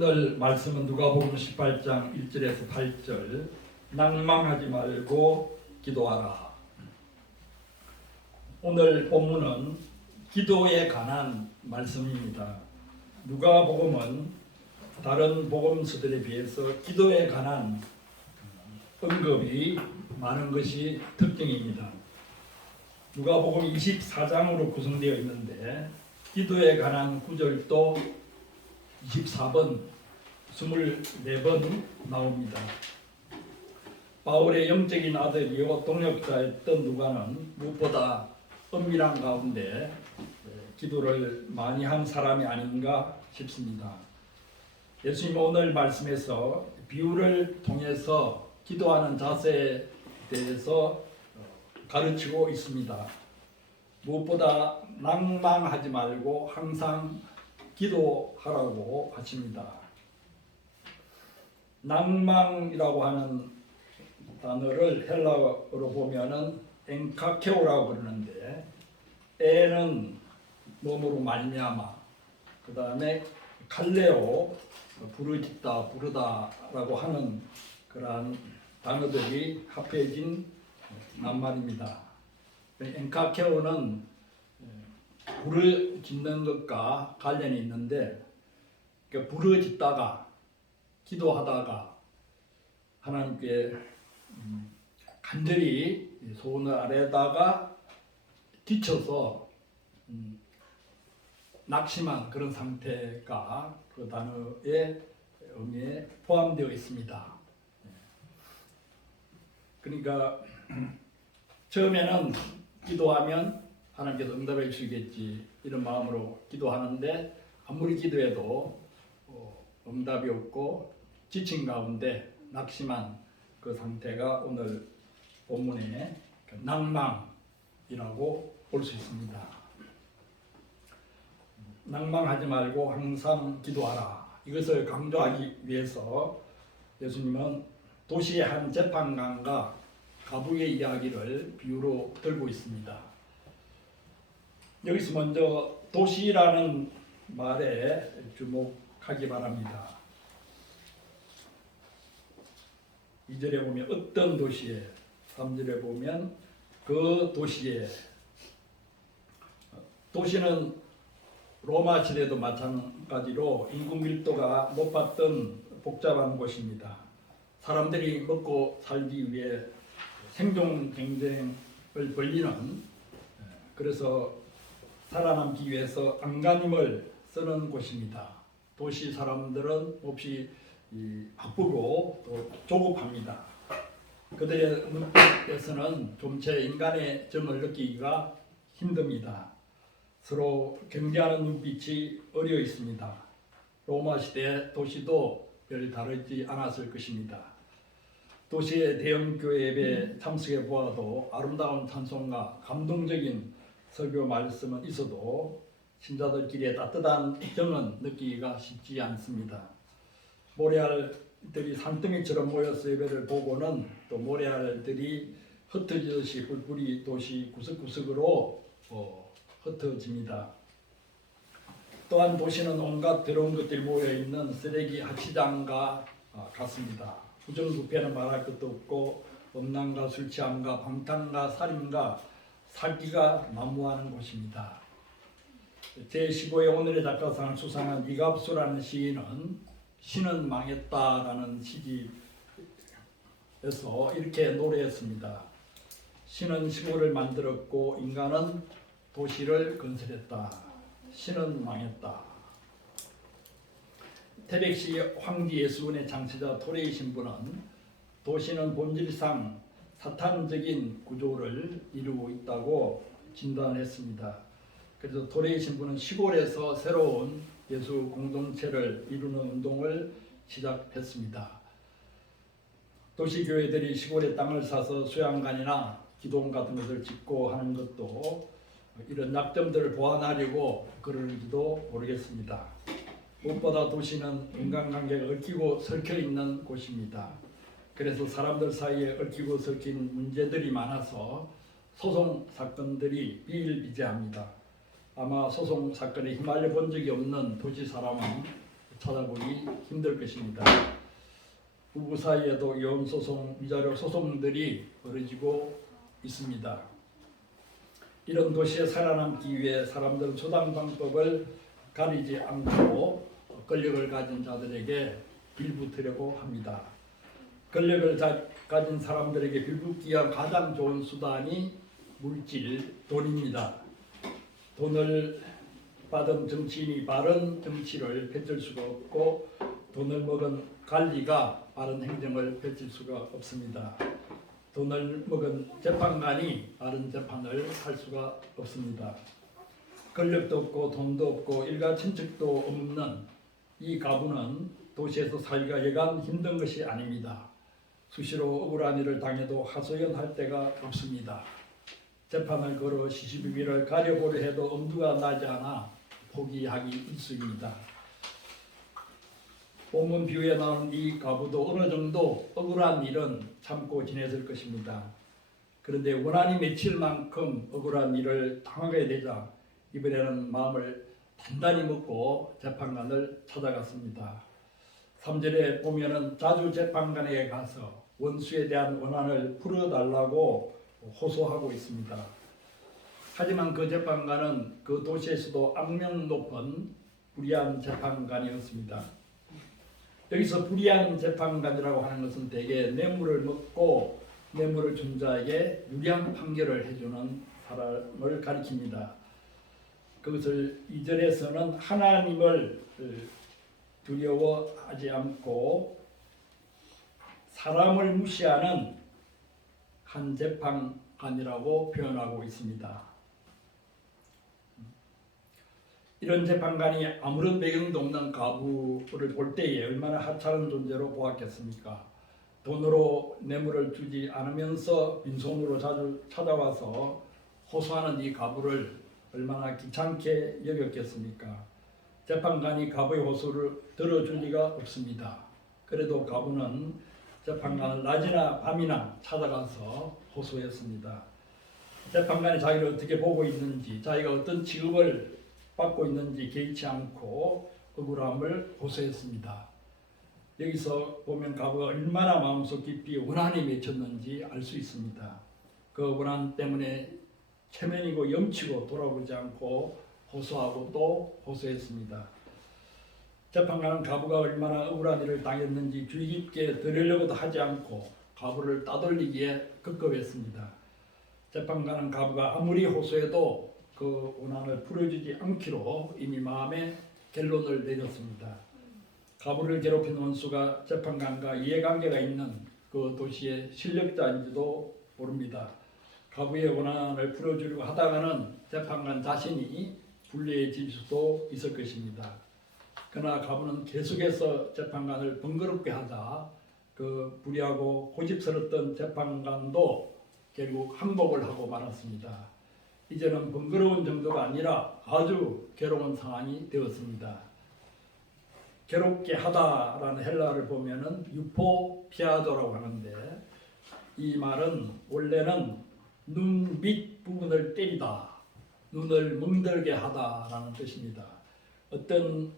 오늘 말씀은 누가복음 18장 1절에서 8절. 낭망하지 말고 기도하라. 오늘 본문은 기도에 관한 말씀입니다. 누가복음은 다른 복음서들에 비해서 기도에 관한 언급이 많은 것이 특징입니다. 누가복음 24장으로 구성되어 있는데 기도에 관한 구절도 24번, 24번 나옵니다. 바울의 영적인 아들이요 동역자였던 누가는 무엇보다 은밀한 가운데 기도를 많이 한 사람이 아닌가 싶습니다. 예수님 오늘 말씀에서 비유를 통해서 기도하는 자세에 대해서 가르치고 있습니다. 무엇보다 낭망하지 말고 항상 기도하라고 하십니다. 낭망이라고 하는 단어를 헬라어로 보면은 엔카케오라고 그러는데, 에는 몸으로 말미암아, 그 다음에 칼레오, 부르짖다, 부르다라고 하는 그러한 단어들이 합해진 낱말입니다. 엔카케오는 부르짖는 것과 관련이 있는데, 부르짖다가 기도하다가 하나님께 간절히 소원을 아뢰다가 지쳐서 낙심한 그런 상태가 그 단어의 의미에 포함되어 있습니다. 그러니까 처음에는 기도하면 하나님께서 응답해 주시겠지 이런 마음으로 기도하는데, 아무리 기도해도 응답이 없고 지친 가운데 낙심한 그 상태가 오늘 본문의 낭망이라고 볼 수 있습니다. 낭망하지 말고 항상 기도하라. 이것을 강조하기 위해서 예수님은 도시의 한 재판관과 가부의 이야기를 비유로 들고 있습니다. 여기서 먼저 도시라는 말에 주목하기 바랍니다. 2절에 보면 어떤 도시에, 3절에 보면 그 도시에. 도시는 로마 시대도 마찬가지로 인구 밀도가 높았던 복잡한 곳입니다. 사람들이 먹고 살기 위해 생존 경쟁을 벌이는, 그래서 살아남기 위해서 안간힘을 쓰는 곳입니다. 도시 사람들은 몹시 바쁘고 또 조급합니다. 그들의 눈빛에서는 좀체 인간의 정을 느끼기가 힘듭니다. 서로 경계하는 눈빛이 어려 있습니다. 로마 시대 도시도 별 다르지 않았을 것입니다. 도시의 대형 교회 예배에 참석해 보아도 아름다운 찬송과 감동적인 설교 말씀은 있어도 신자들끼리의 따뜻한 정은 느끼기가 쉽지 않습니다. 모래알들이 산더미처럼 모여서 예배를 보고는 또 모래알들이 흩어지듯이 뿔뿔이 도시 구석구석으로 흩어집니다. 또한 도시는 온갖 더러운 것들이 모여있는 쓰레기 하치장과 같습니다. 부정부패는 말할 것도 없고 음란과 술 취함과 방탕과 살인과 사기가 난무하는 곳입니다. 제15회 오늘의 작가상을 수상한 이갑수라는 시인은 신은 망했다라는 시집에서 이렇게 노래했습니다. 신은 시골을 만들었고 인간은 도시를 건설했다. 신은 망했다. 태백시 황디 예수원의 장치자 토레이 신부는 도시는 본질상 사탄적인 구조를 이루고 있다고 진단했습니다. 그래서 토레이 신부는 시골에서 새로운 예수 공동체를 이루는 운동을 시작했습니다. 도시교회들이 시골에 땅을 사서 수양관이나 기도원 같은 것을 짓고 하는 것도 이런 약점들을 보완하려고 그러는지도 모르겠습니다. 무엇보다 도시는 인간관계가 얽히고 설켜 있는 곳입니다. 그래서 사람들 사이에 얽히고 설킨 문제들이 많아서 소송 사건들이 비일비재합니다. 아마 소송 사건에 휘말려 본 적이 없는 도시 사람은 찾아보기 힘들 것입니다. 부부 사이에도 이혼 소송, 위자료 소송들이 벌어지고 있습니다. 이런 도시에 살아남기 위해 사람들은 수단 방법을 가리지 않고 권력을 가진 자들에게 빌붙으려고 합니다. 권력을 가진 사람들에게 빌붙기 위한 가장 좋은 수단이 물질, 돈입니다. 돈을 받은 정치인이 바른 정치를 펼칠 수가 없고 돈을 먹은 관리가 바른 행정을 펼칠 수가 없습니다. 돈을 먹은 재판관이 바른 재판을 할 수가 없습니다. 권력도 없고 돈도 없고 일가 친척도 없는 이 가부는 도시에서 살기가 여간 힘든 것이 아닙니다. 수시로 억울한 일을 당해도 하소연할 데가 없습니다. 재판을 걸어 시시비비를 가려보려 해도 엄두가 나지 않아 포기하기 일쑤입니다. 본문 비유에 나오는 이 가부도 어느 정도 억울한 일은 참고 지냈을 것입니다. 그런데 원한이 맺힐 만큼 억울한 일을 당하게 되자 이번에는 마음을 단단히 먹고 재판관을 찾아갔습니다. 3절에 보면은 자주 재판관에게 가서 원수에 대한 원한을 풀어달라고 호소하고 있습니다. 하지만 그 재판관은 그 도시에서도 악명 높은 불의한 재판관이었습니다. 여기서 불의한 재판관이라고 하는 것은 대개 뇌물을 먹고 뇌물을 준 자에게 유리한 판결을 해주는 사람을 가리킵니다. 그것을 2절에서는 하나님을 두려워하지 않고 사람을 무시하는 한 재판관이라고 표현하고 있습니다. 이런 재판관이 아무런 배경도 없는 가부를 볼 때에 얼마나 하찮은 존재로 보았겠습니까? 돈으로 뇌물을 주지 않으면서 빈손으로 자주 찾아와서 호소하는 이 가부를 얼마나 귀찮게 여겼겠습니까? 재판관이 가부의 호소를 들어줄 리가 없습니다. 그래도 가부는 재판관을 낮이나 밤이나 찾아가서 호소했습니다. 재판관이 자기를 어떻게 보고 있는지, 자기가 어떤 취급을 받고 있는지 개의치 않고 억울함을 호소했습니다. 여기서 보면 가부가 얼마나 마음속 깊이 원한이 맺혔는지 알 수 있습니다. 그 원한 때문에 체면이고 염치고 돌아보지 않고 호소하고 또 호소했습니다. 재판관은 가부가 얼마나 억울한 일을 당했는지 주의 깊게 들으려고도 하지 않고 가부를 따돌리기에 급급했습니다. 재판관은 가부가 아무리 호소해도 그 원한을 풀어주지 않기로 이미 마음에 결론을 내렸습니다. 가부를 괴롭힌 원수가 재판관과 이해관계가 있는 그 도시의 실력자인지도 모릅니다. 가부의 원한을 풀어주려고 하다가는 재판관 자신이 불리해질 수도 있을 것입니다. 그러나 가부는 계속해서 재판관을 번거롭게 하자 그 불의하고 고집스럽던 재판관도 결국 항복을 하고 말았습니다. 이제는 번거로운 정도가 아니라 아주 괴로운 상황이 되었습니다. 괴롭게 하다라는 헬라어를 보면은 유포피아도라고 하는데 이 말은 원래는 눈 밑 부분을 때리다, 눈을 멍들게 하다라는 뜻입니다. 어떤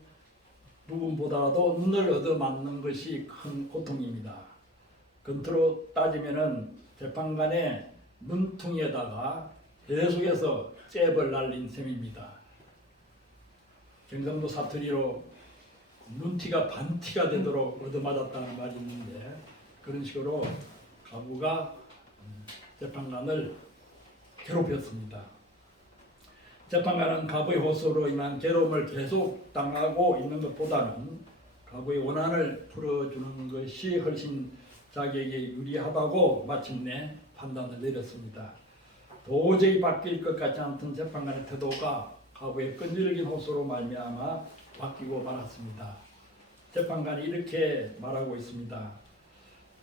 부분보다도 눈을 얻어맞는 것이 큰 고통입니다. 겉으로 따지면은 재판관의 눈퉁이에다가 계속해서 잽을 날린 셈입니다. 경상도 사투리로 눈티가 반티가 되도록 얻어맞았다는 말이 있는데 그런 식으로 가부가 재판관을 괴롭혔습니다. 재판관은 가부의 호소로 인한 괴로움을 계속 당하고 있는 것보다는 가부의 원한을 풀어주는 것이 훨씬 자기에게 유리하다고 마침내 판단을 내렸습니다. 도저히 바뀔 것 같지 않던 재판관의 태도가 가부의 끈질긴 호소로 말미암아 바뀌고 말았습니다. 재판관이 이렇게 말하고 있습니다.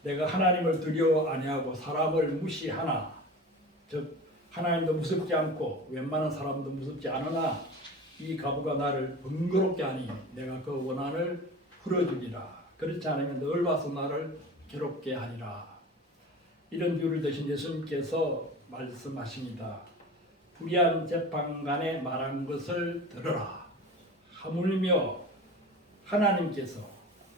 내가 하나님을 두려워 아니하고 사람을 무시하나, 즉 하나님도 무섭지 않고 웬만한 사람도 무섭지 않으나 이 가부가 나를 번거롭게 하니 내가 그 원한을 풀어주리라. 그렇지 않으면 늘 와서 나를 괴롭게 하리라. 이런 비유를 드신 예수님께서 말씀하십니다. 불의한 재판관의 말한 것을 들으라. 하물며 하나님께서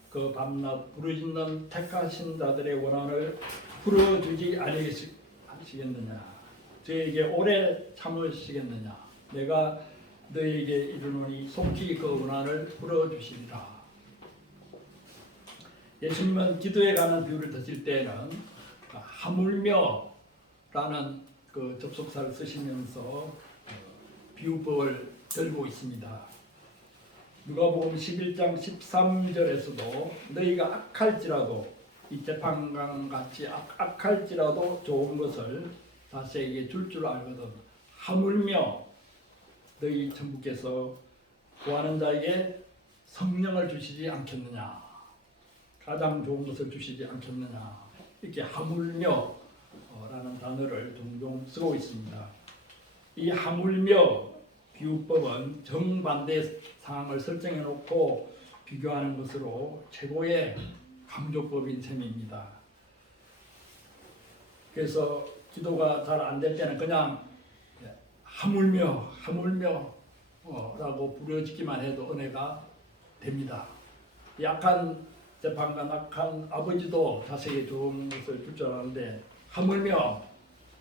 그 밤낮 부르짖는 택하신 자들의 원한을 풀어주지 아니하시겠느냐. 저에게 오래 참으시겠느냐. 내가 너에게 이르노니 속히 그 원한을 풀어주시리라. 예수님은 기도에 관한 비유를 드실 때는 하물며라는 그 접속사를 쓰시면서 비유법을 들고 있습니다. 누가복음 11장 13절에서도 너희가 악할지라도 이 재판관 같이 악할지라도 좋은 것을 자식에게 줄 알거든 하물며 너희 천부께서 구하는 자에게 성령을 주시지 않겠느냐. 가장 좋은 것을 주시지 않겠느냐. 이렇게 하물며 라는 단어를 종종 쓰고 있습니다. 이 하물며 비유법은 정반대 상황을 설정해 놓고 비교하는 것으로 최고의 강조법인 셈입니다. 그래서 기도가 잘 안 될 때는 그냥 하물며 라고 부르짖기만 해도 은혜가 됩니다. 약한 재판관, 악한 아버지도 자식에게 좋은 것을 줄 줄 아는데 하물며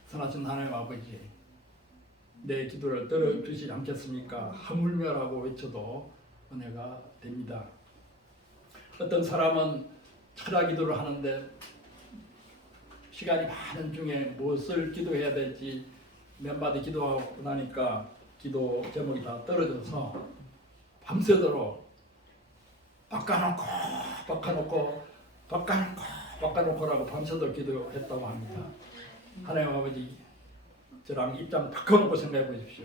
선하신 하나님 아버지 내 기도를 들어주시지 않겠습니까? 하물며라고 외쳐도 은혜가 됩니다. 어떤 사람은 철야 기도를 하는데 시간이 많은 중에 무엇을 기도해야 될지 몇 마디 기도하고 나니까 기도 제목이 다 떨어져서 밤새도록 바꿔놓고라고 밤새도록 기도했다고 합니다. 하나님 아버지 저랑 입장 바꿔놓고 생각해 보십시오.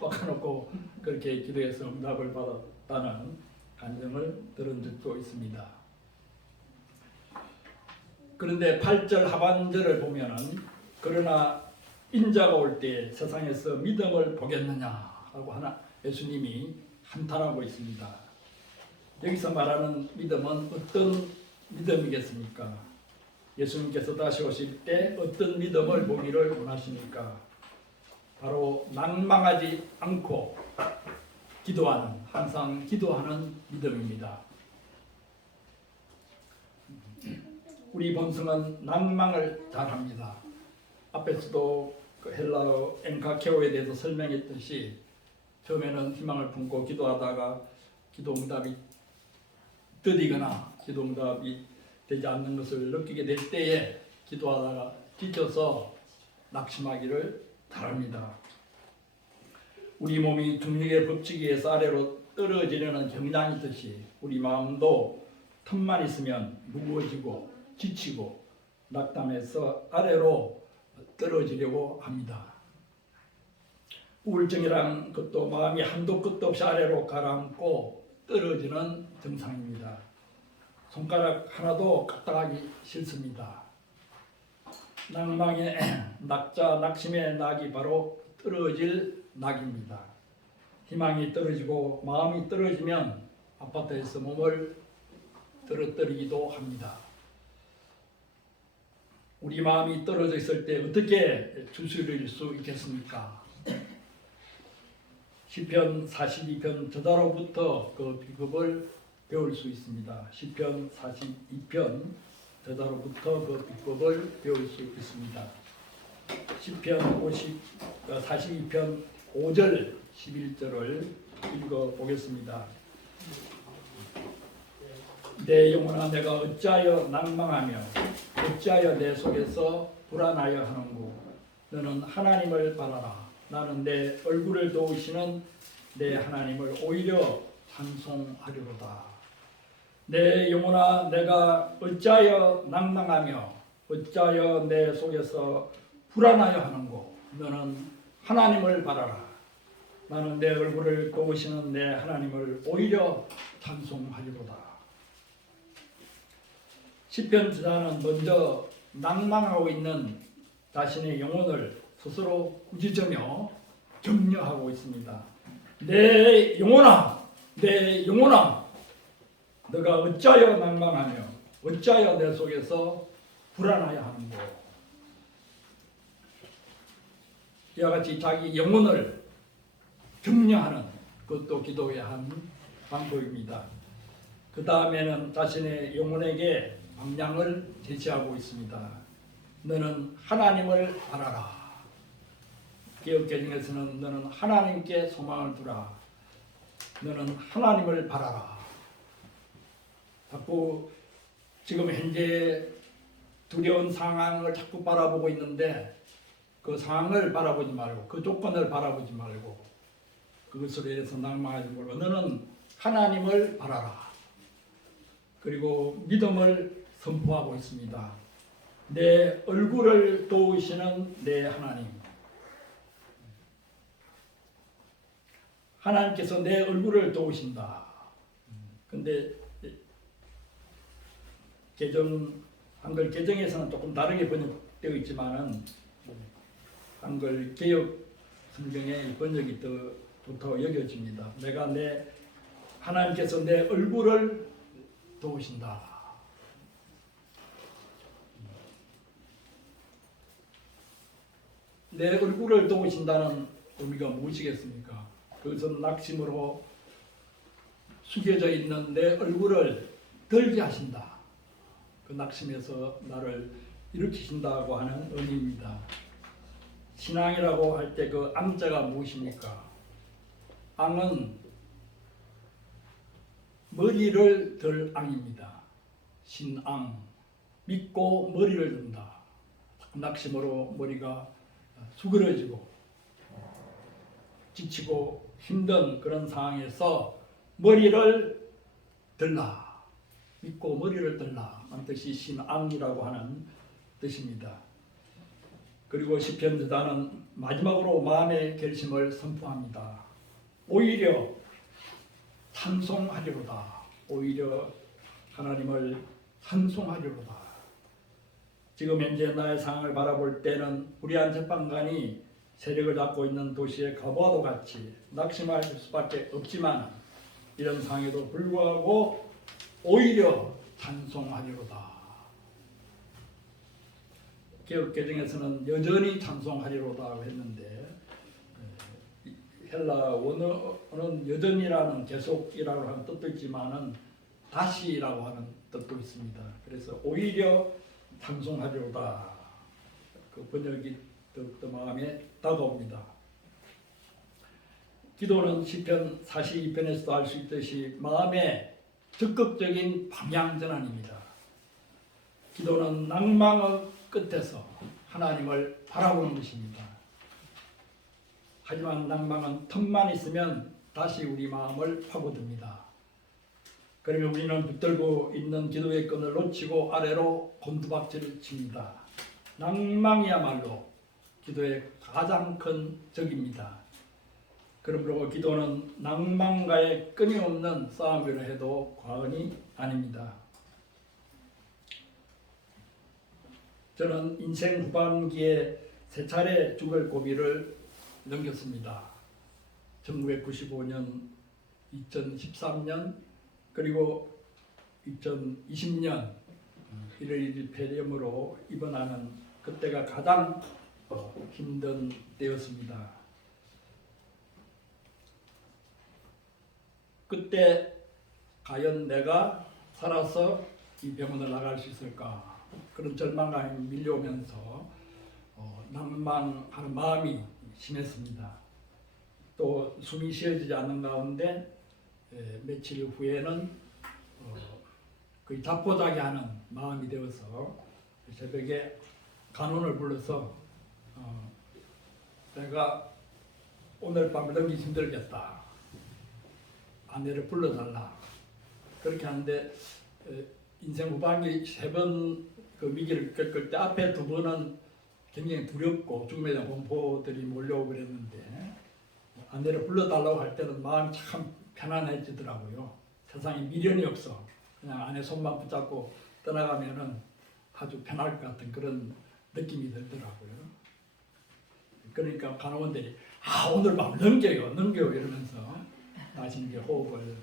바꿔놓고 그렇게 기도해서 응답을 받았다는 간증을 들은 적도 있습니다. 그런데 8절 하반절을 보면은 그러나 인자가 올 때 세상에서 믿음을 보겠느냐라고 예수님이 한탄하고 있습니다. 여기서 말하는 믿음은 어떤 믿음이겠습니까? 예수님께서 다시 오실 때 어떤 믿음을 보기를 원하십니까? 바로 낭망하지 않고 기도하는, 항상 기도하는 믿음입니다. 우리 본성은 낭망을 잘합니다. 앞에서도 그 헬라어 엔카케오에 대해서 설명했듯이 처음에는 희망을 품고 기도하다가 기도 응답이 더디거나 기도 응답이 되지 않는 것을 느끼게 될 때에 기도하다가 지쳐서 낙심하기를 바랍니다. 우리 몸이 중력의 법칙에 의해서 아래로 떨어지려는 경향이 있듯이 우리 마음도 틈만 있으면 무거워지고 지치고 낙담해서 아래로 떨어지려고 합니다. 우울증이란 것도 마음이 한도 끝도 없이 아래로 가라앉고 떨어지는 증상입니다. 손가락 하나도 까딱하기 싫습니다. 낭망의 낙자, 낙심의 낙이 바로 떨어질 낙입니다. 희망이 떨어지고 마음이 떨어지면 아파트에서 몸을 떨어뜨리기도 합니다. 우리 마음이 떨어져 있을 때 어떻게 주술일 수 있겠습니까? 시편 42편 저자로부터 그 비법을 배울 수 있습니다. 시편 42편 저자로부터 그 비법을 배울 수 있습니다. 시편 42편 5절 11절을 읽어보겠습니다. 내 영혼아 내가 어찌하여 낭망하며 어찌하여 내 속에서 불안하여 하는고 너는 하나님을 바라라. 나는 내 얼굴을 도우시는 내 하나님을 오히려 찬송하리로다. 내 영혼아 내가 어찌하여 낭망하며 어찌하여 내 속에서 불안하여 하는고 너는 하나님을 바라라. 나는 내 얼굴을 도우시는 내 하나님을 오히려 찬송하리로다. 시편 저자는 먼저 낭망하고 있는 자신의 영혼을 스스로 꾸짖으며 격려하고 있습니다. 내 영혼아, 내 영혼아, 너가 어찌하여 낭망하며 어찌하여 내 속에서 불안하여 하는고. 이와 같이 자기 영혼을 격려하는 그것도 기도의 한 방법입니다. 그 다음에는 자신의 영혼에게 방향을 제시하고 있습니다. 너는 하나님을 바라라. 개역개정에서는 너는 하나님께 소망을 두라. 너는 하나님을 바라라. 자꾸 지금 현재 두려운 상황을 자꾸 바라보고 있는데 그 상황을 바라보지 말고 그 조건을 바라보지 말고 그것으로 인해서 낭망하지 말고 너는 하나님을 바라라. 그리고 믿음을 선포하고 있습니다. 내 얼굴을 도우시는 내 하나님. 하나님께서 내 얼굴을 도우신다. 근데 한글 개정에서는 조금 다르게 번역되어 있지만은 한글 개역 성경의 번역이 더 좋다고 여겨집니다. 하나님께서 내 얼굴을 도우신다. 내 얼굴을 도우신다는 의미가 무엇이겠습니까? 그것은 낙심으로 숙여져 있는 내 얼굴을 들게 하신다. 그 낙심에서 나를 일으키신다고 하는 의미입니다. 신앙이라고 할 때 그 앙자가 무엇입니까? 앙은 머리를 들 앙입니다. 신앙, 믿고 머리를 든다. 낙심으로 머리가 수그러지고 지치고 힘든 그런 상황에서 머리를 들라. 믿고 머리를 들라 하는 뜻이 신앙이라고 하는 뜻입니다. 그리고 시편 저자는 마지막으로 마음의 결심을 선포합니다. 오히려 찬송하리로다. 오히려 하나님을 찬송하리로다. 지금 현재 나의 상황을 바라볼 때는 불의한 재판관이 세력을 잡고 있는 도시의 가보아도 같이 낙심할 수밖에 없지만 이런 상황에도 불구하고 오히려 찬송하리로다. 개역개정에서는 여전히 찬송하리로다 했는데 헬라 원어는 여전이라는 계속이라고 하는 뜻도 있지만은 다시라고 하는 뜻도 있습니다. 그래서 오히려 찬송하리로다. 그 번역이 더욱더 마음에 다가옵니다. 기도는 시편 42편에서도 알 수 있듯이 마음의 적극적인 방향 전환입니다. 기도는 낭망의 끝에서 하나님을 바라보는 것입니다. 하지만 낭망은 틈만 있으면 다시 우리 마음을 파고듭니다. 그러면 우리는 붙들고 있는 기도의 끈을 놓치고 아래로 곤두박질을 칩니다. 낭망이야말로 기도의 가장 큰 적입니다. 그러므로 기도는 낭만과의 끊임없는 싸움이라 해도 과언이 아닙니다. 저는 인생 후반기에 세 차례 죽을 고비를 넘겼습니다. 1995년, 2013년, 그리고 2020년 1월 1일 폐렴으로 입원하는 그때가 가장 힘든 때였습니다. 그때 과연 내가 살아서 이 병원을 나갈 수 있을까? 그런 절망감이 밀려오면서 낭망하는 마음이 심했습니다. 또 숨이 쉬어지지 않는 가운데 며칠 후에는 거의 자포자기하는 마음이 되어서 새벽에 간호를 불러서 내가 오늘 밤을 넘기기 힘들겠다. 아내를 불러달라. 그렇게 하는데 인생 후반기 3번 그 위기를 겪을 때 앞에 2번은 굉장히 두렵고 죽음에 대한 공포들이 몰려오고 그랬는데 아내를 불러달라고 할 때는 마음이 참 편안해지더라고요. 세상에 미련이 없어. 그냥 아내 손만 붙잡고 떠나가면은 아주 편할 것 같은 그런 느낌이 들더라고요. 그러니까 간호원들이 오늘 밤 넘겨요 이러면서 다시 이제 호흡을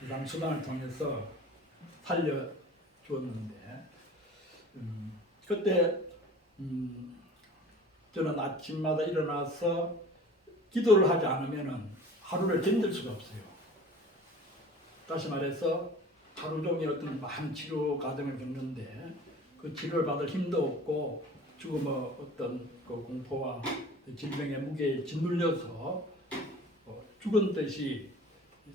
비상수단을 통해서 살려주었는데 그때 저는 아침마다 일어나서 기도를 하지 않으면은 하루를 견딜 수가 없어요. 다시 말해서 하루 종일 어떤 많은 치료 과정을 겪는데 그 치료를 받을 힘도 없고 죽음의 어떤 그 공포와 질병의 무게에 짓눌려서 죽은 듯이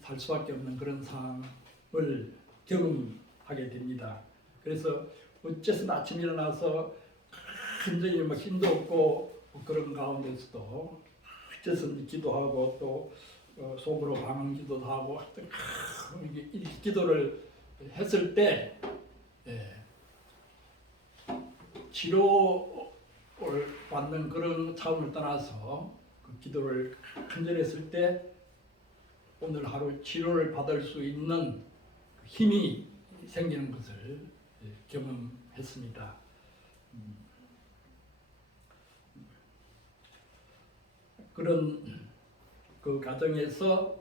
살 수밖에 없는 그런 상황을 경험하게 됩니다. 그래서 어째서 아침 일어나서 굉장히 막 힘도 없고 그런 가운데서도 어째서 기도하고 또 속으로 방언 기도도 하고 이 기도를 했을 때 치료를 받는 그런 차원을 떠나서 그 기도를 간절했을 때 오늘 하루 치료를 받을 수 있는 힘이 생기는 것을 경험했습니다. 그런 그 과정에서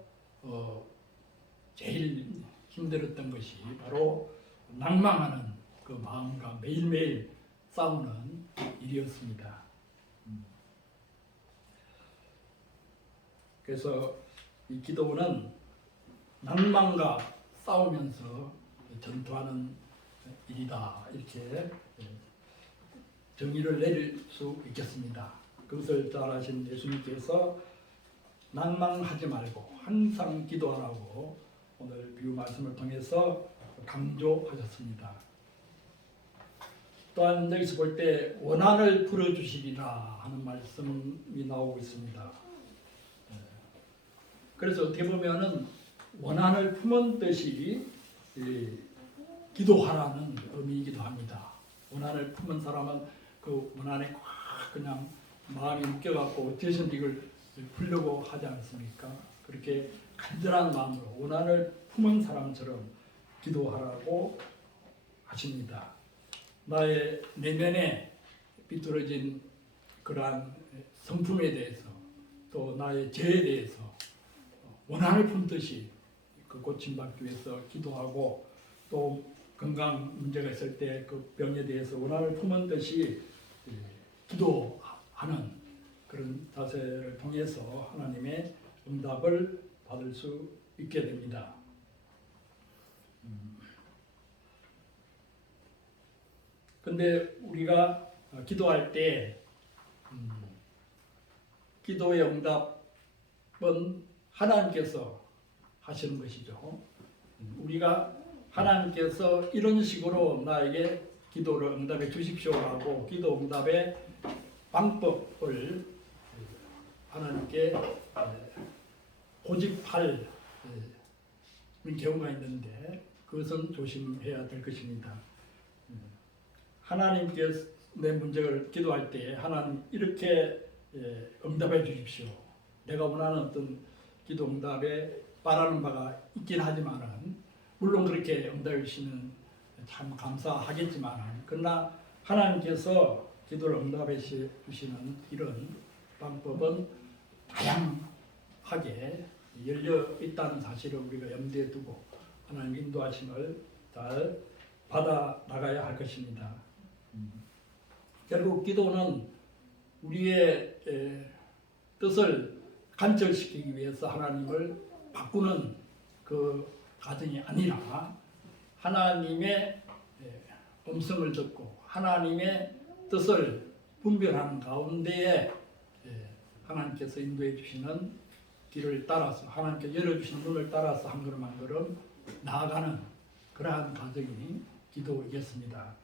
제일 힘들었던 것이 바로 낭망하는 그 마음과 매일매일 싸우는 일이었습니다. 그래서 이 기도는 낭만과 싸우면서 전투하는 일이다 이렇게 정의를 내릴 수 있겠습니다. 그것을 잘 아신 예수님께서 낭만하지 말고 항상 기도하라고 오늘 비유 말씀을 통해서 강조하셨습니다. 또한 여기서 볼 때 원한을 풀어주시리라 하는 말씀이 나오고 있습니다. 그래서 어떻게 보면은 원한을 품은 뜻이 기도하라는 의미이기도 합니다. 원한을 품은 사람은 그 원한에 꽉 그냥 마음이 묶여갖고 어떻게든 이걸 풀려고 하지 않습니까? 그렇게 간절한 마음으로 원한을 품은 사람처럼 기도하라고 하십니다. 나의 내면에 비뚤어진 그러한 성품에 대해서 또 나의 죄에 대해서 원한을 품듯이 그 고침받기 위해서 기도하고 또 건강 문제가 있을 때 그 병에 대해서 원한을 품은 듯이 기도하는 그런 자세를 통해서 하나님의 응답을 받을 수 있게 됩니다. 근데 우리가 기도할 때 기도의 응답은 하나님께서 하시는 것이죠. 우리가 하나님께서 이런 식으로 나에게 기도를 응답해 주십시오라고 기도 응답의 방법을 하나님께 고집할 경우가 있는데 그것은 조심해야 될 것입니다. 하나님께서 내 문제를 기도할 때 하나님 이렇게 응답해 주십시오. 내가 원하는 어떤 기도 응답에 바라는 바가 있긴 하지만은 물론 그렇게 응답해 주시면 참 감사하겠지만 그러나 하나님께서 기도를 응답해 주시는 이런 방법은 다양하게 열려 있다는 사실을 우리가 염두에 두고 하나님 인도하심을 잘 받아 나가야 할 것입니다. 결국 기도는 우리의 뜻을 간절시키기 위해서 하나님을 바꾸는 그 과정이 아니라 하나님의 음성을 듣고 하나님의 뜻을 분별하는 가운데에 하나님께서 인도해 주시는 길을 따라서 하나님께 열어주시는 문을 따라서 한 걸음 한 걸음 나아가는 그러한 과정이 기도이겠습니다.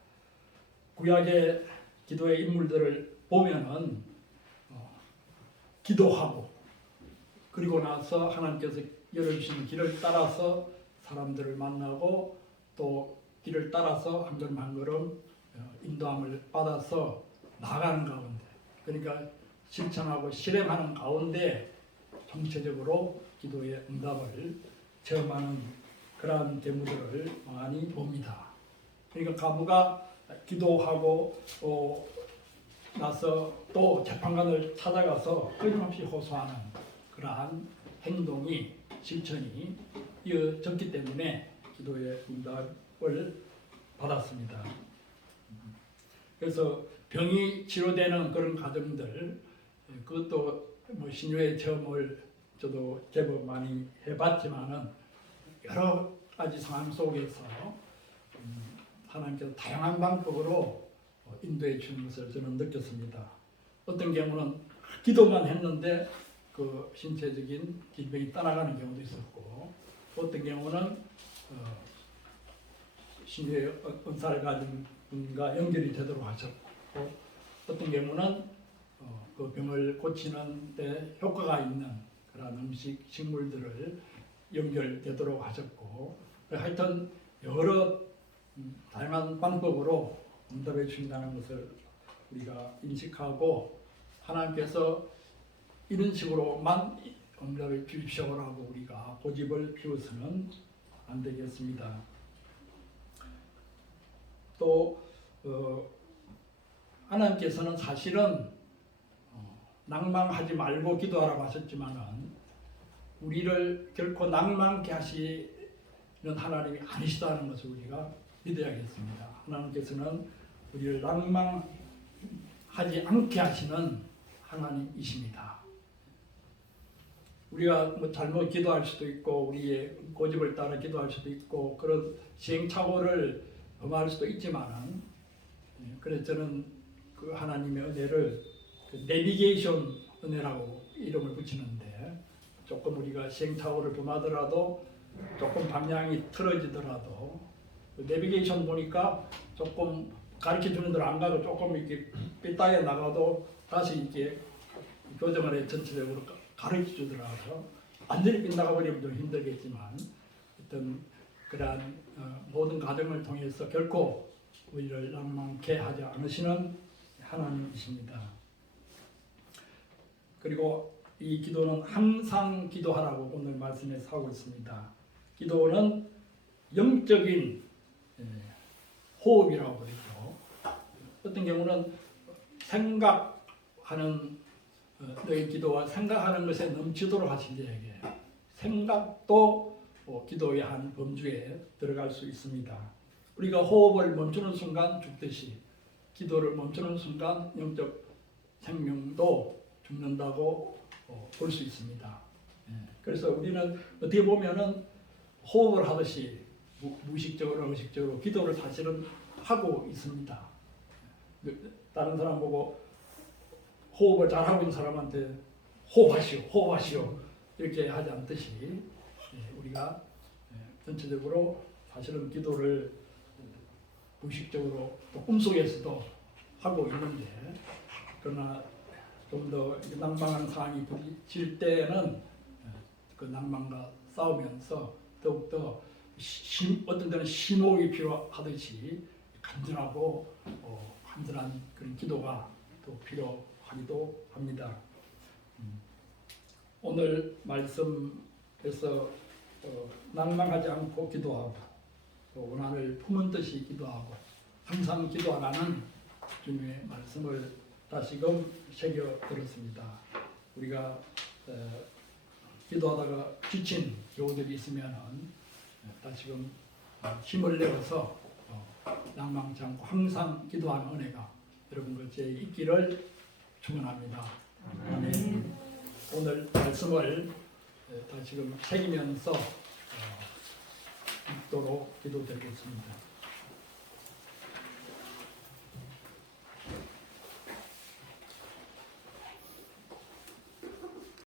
구약의 기도의 인물들을 보면은 기도하고 그리고 나서 하나님께서 열어주시는 길을 따라서 사람들을 만나고 또 길을 따라서 한 걸음 한 걸음 인도함을 받아서 나아가는 가운데 그러니까 실천하고 실행하는 가운데 정체적으로 기도의 응답을 체험하는 그러한 경우들을 많이 봅니다. 그러니까 가부가 기도하고 나서 또 재판관을 찾아가서 끊임없이 호소하는 그러한 행동이 실천이 이어졌기 때문에 기도의 응답을 받았습니다. 그래서 병이 치료되는 그런 과정들 그것도 뭐 신유의 체험을 저도 제법 많이 해봤지만은 여러 가지 상황 속에서 하나님께서 다양한 방법으로 인도해 주는 것을 저는 느꼈습니다. 어떤 경우는 기도만 했는데 그 신체적인 질병이 떠나가는 경우도 있었고, 어떤 경우는 신의 은사를 가진 분과 연결이 되도록 하셨고, 어떤 경우는 그 병을 고치는 데 효과가 있는 그런 음식, 식물들을 연결되도록 하셨고, 하여튼 여러 다양한 방법으로 응답해 주신다는 것을 우리가 인식하고, 하나님께서 이런 식으로만 응답해 주십시오라고 우리가 고집을 피워서는 안 되겠습니다. 또 하나님께서는 사실은 낭망하지 말고 기도하라고 하셨지만은 우리를 결코 낭망케 하시는 하나님이 아니시다는 것을 우리가 믿어야겠습니다. 하나님께서는 우리를 낭망하지 않게 하시는 하나님이십니다. 우리가 뭐 잘못 기도할 수도 있고 우리의 고집을 따라 기도할 수도 있고 그런 시행착오를 범할 수도 있지만은, 그래서 저는 그 하나님의 은혜를 그 내비게이션 은혜라고 이름을 붙이는데, 조금 우리가 시행착오를 범하더라도 조금 방향이 틀어지더라도 그 내비게이션 보니까 조금 가르쳐 주는 대로 안 가고 조금 이렇게 삐딱에 나가도 다시 이렇게 교정을 해 전체적으로 가르쳐 주더라고요. 완전히 빗나가 버리면 좀 힘들겠지만, 어떤 그러한 모든 과정을 통해서 결코 우리를 낭망케 하지 않으시는 하나님이십니다. 그리고 이 기도는 항상 기도하라고 오늘 말씀에서 하고 있습니다. 기도는 영적인 호흡이라고 그러죠. 어떤 경우는 생각하는 너희 기도와 생각하는 것에 넘치도록 하시는 얘기예요. 생각도 기도의 한 범주에 들어갈 수 있습니다. 우리가 호흡을 멈추는 순간 죽듯이 기도를 멈추는 순간 영적 생명도 죽는다고 볼 수 있습니다. 그래서 우리는 어떻게 보면은 호흡을 하듯이 무의식적으로 의식적으로 기도를 사실은 하고 있습니다. 다른 사람 보고 호흡을 잘하고 있는 사람한테 호흡하시오, 호흡하시오 이렇게 하지 않듯이 우리가 전체적으로 사실은 기도를 무의식적으로 또 꿈속에서도 하고 있는데, 그러나 좀 더 낭망하는 상황이 부딪힐 때는 그 낭망과 싸우면서 더욱더 어떤 때는 심호흡이 필요하듯이 간절하고 간절한 그런 기도가 또 필요하기도 합니다. 오늘 말씀에서 낭망하지 않고 기도하고 또 원한을 품은 듯이 기도하고 항상 기도하라는 주님의 말씀을 다시금 새겨 들었습니다. 우리가 기도하다가 지친 교우들이 있으면은 다시금 힘을 내어서 낭망치 않고 항상 기도하는 은혜가 여러분 곁에 있기를 축원합니다. 아멘. 오늘 말씀을 다시금 새기면서 읽도록 기도드리겠습니다.